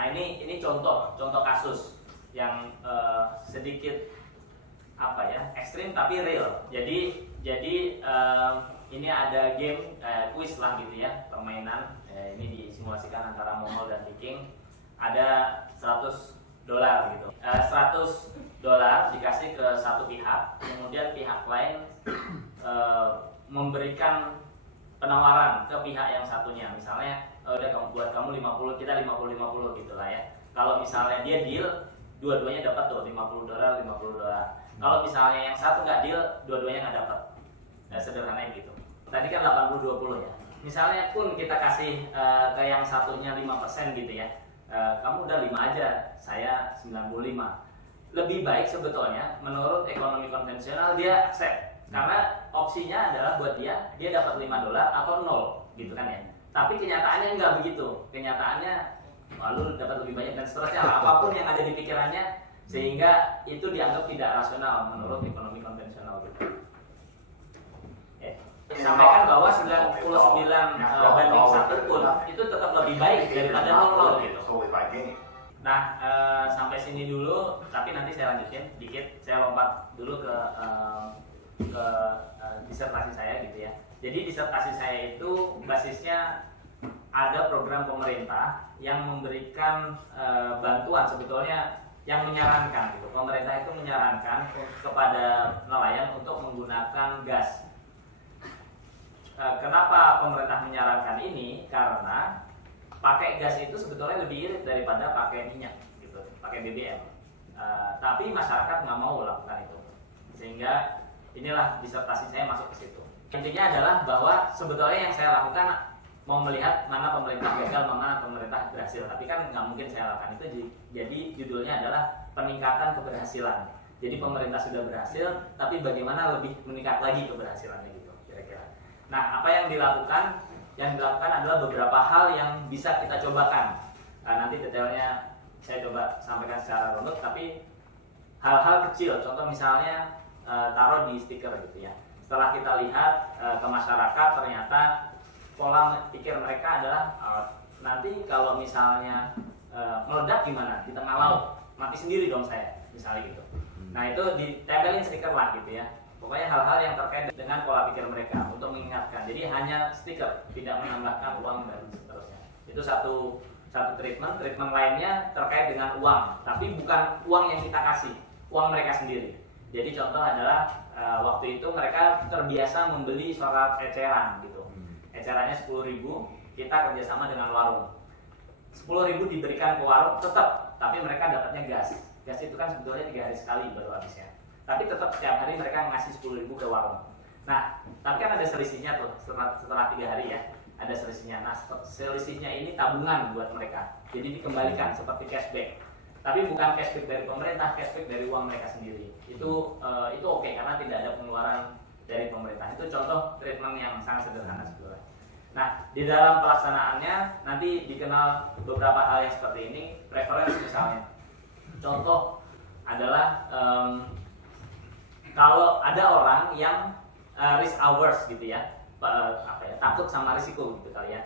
Nah ini contoh kasus yang sedikit apa ya, ekstrim tapi real. Jadi ini ada game quiz lah gitu ya, permainan. Ini disimulasikan antara Mongol dan Viking. Ada $100 gitu. $100 dikasih ke satu pihak, kemudian pihak lain memberikan penawaran ke pihak yang satunya. Misalnya udah buat kamu 50, kita 50-50 gitu lah ya. Kalau misalnya dia deal, dua-duanya dapat tuh $50, $50. Kalau misalnya yang satu nggak deal, dua-duanya nggak dapat. Sederhananya gitu. Tadi kan 80-20 ya. Misalnya pun kita kasih ke yang satunya 5% gitu ya. Kamu udah 5 aja, saya 95. Lebih baik sebetulnya menurut ekonomi konvensional dia accept. Karena opsinya adalah buat dia dapat $5 atau 0 gitu kan ya. Tapi kenyataannya nggak begitu. Kenyataannya lalu dapat lebih banyak dan seterusnya, apapun yang ada di pikirannya, sehingga itu dianggap tidak rasional menurut ekonomi konvensional gitu. Sampaikan bahwa 99 banding 1 pun itu tetap lebih baik daripada 0 gitu. Nah, sampai sini dulu, tapi nanti saya lanjutin dikit. Saya lompat dulu ke disertasi saya gitu ya. Jadi disertasi saya itu basisnya ada program pemerintah yang memberikan bantuan, sebetulnya yang menyarankan gitu. Pemerintah itu menyarankan kepada nelayan untuk menggunakan gas. Kenapa pemerintah menyarankan ini? Karena pakai gas itu sebetulnya lebih irit daripada pakai minyak gitu, pakai BBM. Tapi masyarakat nggak mau lakukan itu, sehingga inilah disertasi saya masuk ke situ. Intinya adalah bahwa sebetulnya yang saya lakukan mau melihat mana pemerintah gagal, mana pemerintah berhasil. Tapi kan nggak mungkin saya lakukan itu. Jadi judulnya adalah peningkatan keberhasilan. Jadi pemerintah sudah berhasil, tapi bagaimana lebih meningkat lagi keberhasilannya gitu kira-kira. Nah, apa yang dilakukan? Yang dilakukan adalah beberapa hal yang bisa kita cobakan. Nanti detailnya saya coba sampaikan secara runut, tapi hal-hal kecil, contoh misalnya taruh di stiker gitu ya. Setelah kita lihat ke masyarakat, ternyata pola pikir mereka adalah nanti kalau misalnya meledak gimana di tengah laut, mati sendiri dong saya, misalnya gitu. Nah itu ditempelin stiker lah gitu ya. Pokoknya hal-hal yang terkait dengan pola pikir mereka untuk mengingatkan. Jadi hanya stiker, tidak menambahkan uang dan seterusnya. Itu satu treatment. Treatment lainnya terkait dengan uang, tapi bukan uang yang kita kasih, uang mereka sendiri. Jadi contoh adalah waktu itu mereka terbiasa membeli surat eceran gitu. Ecerannya 10.000, kita kerjasama dengan warung. 10.000 diberikan ke warung tetap, tapi mereka dapatnya gas. Gas itu kan sebetulnya 3 hari sekali baru habisnya. Tapi tetap setiap hari mereka ngasih 10.000 ke warung. Nah, tapi kan ada selisihnya tuh setelah 3 hari ya, ada selisihnya. Nah, selisihnya ini tabungan buat mereka. Jadi dikembalikan seperti cashback. Tapi bukan cashback dari pemerintah, cashback dari uang mereka sendiri. Itu oke, karena tidak ada pengeluaran dari pemerintah. Itu contoh treatment yang sangat sederhana sebetulnya. Nah, di dalam pelaksanaannya nanti dikenal beberapa hal yang seperti ini, preference misalnya. Contoh adalah kalau ada orang yang risk averse gitu ya, takut sama risiko gitu kali ya,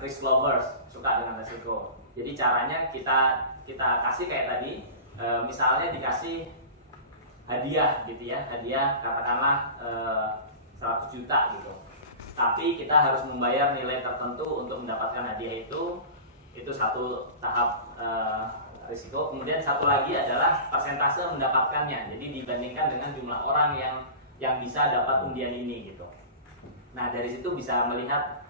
risk lovers, suka dengan risiko. Jadi caranya kita kasih kayak tadi, misalnya dikasih hadiah gitu ya, hadiah katakanlah 100 juta gitu. Tapi kita harus membayar nilai tertentu untuk mendapatkan hadiah itu satu tahap risiko. Kemudian satu lagi adalah persentase mendapatkannya. Jadi dibandingkan dengan jumlah orang yang bisa dapat undian ini gitu. Nah dari situ bisa melihat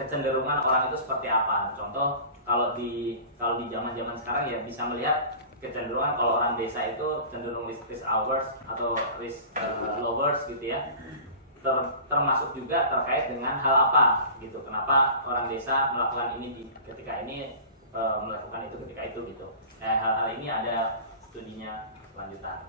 kecenderungan orang itu seperti apa. Contoh kalau di zaman sekarang ya bisa melihat kecenderungan kalau orang desa itu cenderung risk averse atau risk lovers gitu ya. Termasuk juga terkait dengan hal apa gitu. Kenapa orang desa melakukan ini ketika ini, melakukan itu ketika itu gitu. Hal-hal ini ada studinya lanjutan.